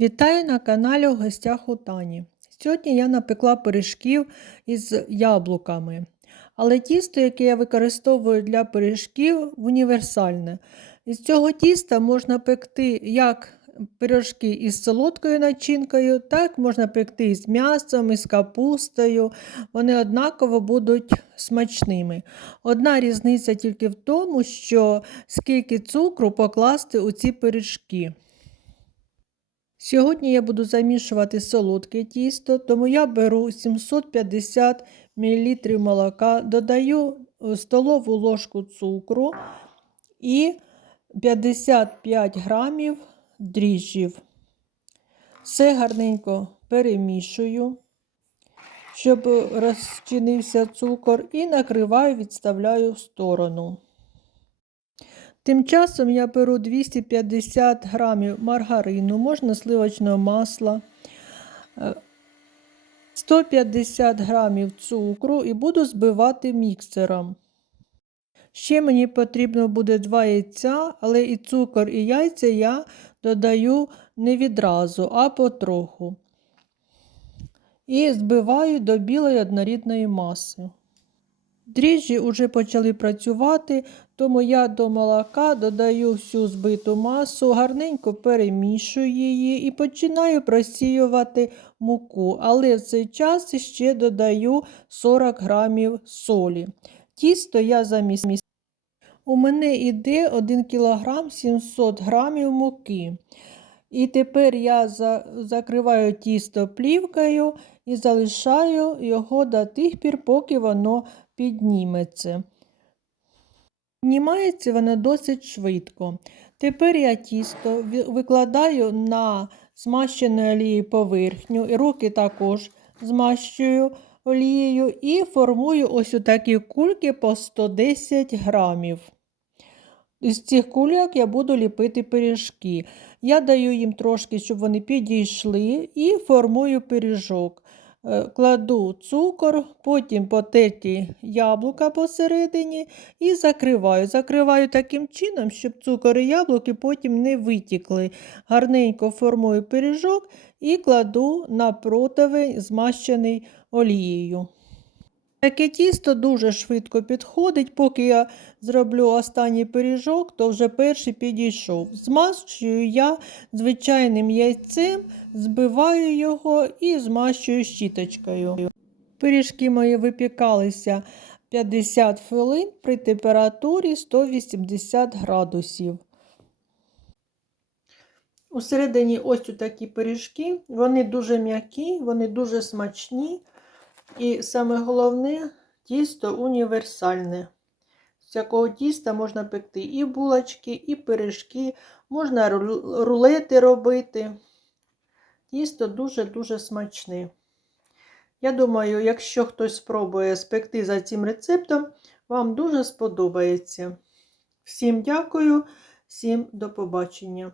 Вітаю на каналі у гостях у Тані. Сьогодні я напекла пиріжків із яблуками. Але тісто, яке я використовую для пиріжків, універсальне. Із цього тіста можна пекти як пиріжки із солодкою начинкою, так можна пекти із м'ясом, із капустою. Вони однаково будуть смачними. Одна різниця тільки в тому, що скільки цукру покласти у ці пиріжки. Сьогодні я буду замішувати солодке тісто, тому я беру 750 мл молока, додаю столову ложку цукру і 55 грамів дріжджів. Все гарненько перемішую, щоб розчинився цукор, і накриваю, відставляю в сторону. Тим часом я беру 250 грамів маргарину, можна сливочного масла, 150 грамів цукру і буду збивати міксером. Ще мені потрібно буде 2 яйця, але і цукор, і яйця я додаю не відразу, а потроху. І збиваю до білої однорідної маси. Дріжджі вже почали працювати, тому я до молока додаю всю збиту масу, гарненько перемішую її і починаю просіювати муку, але в цей час ще додаю 40 грамів солі. Тісто я замість у мене йде 1 кг 700 грамів муки. І тепер я закриваю тісто плівкою і залишаю його до тих пір, поки воно підніметься. Піднімається воно досить швидко. Тепер я тісто викладаю на змащену олією поверхню, руки також змащую олією і формую ось такі кульки по 110 грамів. Із цих кульок я буду ліпити пиріжки. Я даю їм трошки, щоб вони підійшли, і формую пиріжок. Е, кладу цукор, потім потерті яблука посередині і закриваю. Закриваю таким чином, щоб цукор і яблуки потім не витікли. Гарненько формую пиріжок і кладу на противень, змащений олією. Таке тісто дуже швидко підходить, поки я зроблю останній пиріжок, то вже перший підійшов. Змащую я звичайним яйцем, збиваю його і змащую щіточкою. Пиріжки мої випікалися 50 хвилин при температурі 180 градусів. Усередині ось такі пиріжки, вони дуже м'які, вони дуже смачні. І саме головне тісто універсальне. З якого тіста можна пекти і булочки, і пиріжки, можна рулети робити. Тісто дуже-дуже смачне. Я думаю, якщо хтось спробує спекти за цим рецептом, вам дуже сподобається. Всім дякую, всім до побачення.